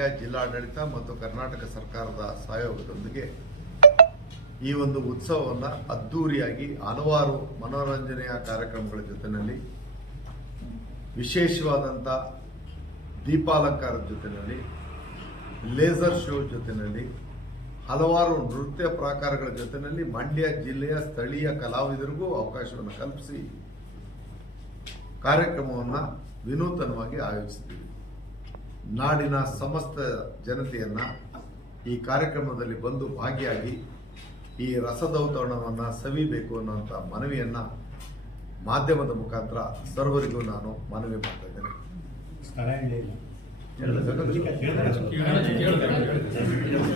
ಮಂಡ್ಯ ಜಿಲ್ಲಾಡಳಿತ ಮತ್ತು ಕರ್ನಾಟಕ ಸರ್ಕಾರದ ಸಹಯೋಗದೊಂದಿಗೆ ಈ ಒಂದು ಉತ್ಸವವನ್ನು ಅದ್ಧೂರಿಯಾಗಿ ಹಲವಾರು ಮನೋರಂಜನೆಯ ಕಾರ್ಯಕ್ರಮಗಳ ಜೊತೆಯಲ್ಲಿ ವಿಶೇಷವಾದಂಥ ದೀಪಾಲಂಕಾರದ ಜೊತೆಯಲ್ಲಿ ಲೇಸರ್ ಶೋ ಜೊತೆಯಲ್ಲಿ ಹಲವಾರು ನೃತ್ಯ ಪ್ರಾಕಾರಗಳ ಜೊತೆಯಲ್ಲಿ ಮಂಡ್ಯ ಜಿಲ್ಲೆಯ ಸ್ಥಳೀಯ ಕಲಾವಿದರಿಗೂ ಅವಕಾಶವನ್ನು ಕಲ್ಪಿಸಿ ಕಾರ್ಯಕ್ರಮವನ್ನು ವಿನೂತನವಾಗಿ ಆಯೋಜಿಸಿದ್ದೀವಿ. ನಾಡಿನ ಸಮಸ್ತ ಜನತೆಯನ್ನ ಈ ಕಾರ್ಯಕ್ರಮದಲ್ಲಿ ಬಂದು ಭಾಗಿಯಾಗಿ ಈ ರಸದೌತಣವನ್ನು ಸವಿಬೇಕು ಅನ್ನುವಂಥ ಮನವಿಯನ್ನ ಮಾಧ್ಯಮದ ಮುಖಾಂತರ ಸರ್ವರಿಗೂ ನಾನು ಮನವಿ ಮಾಡ್ತಾ ಇದ್ದೇನೆ.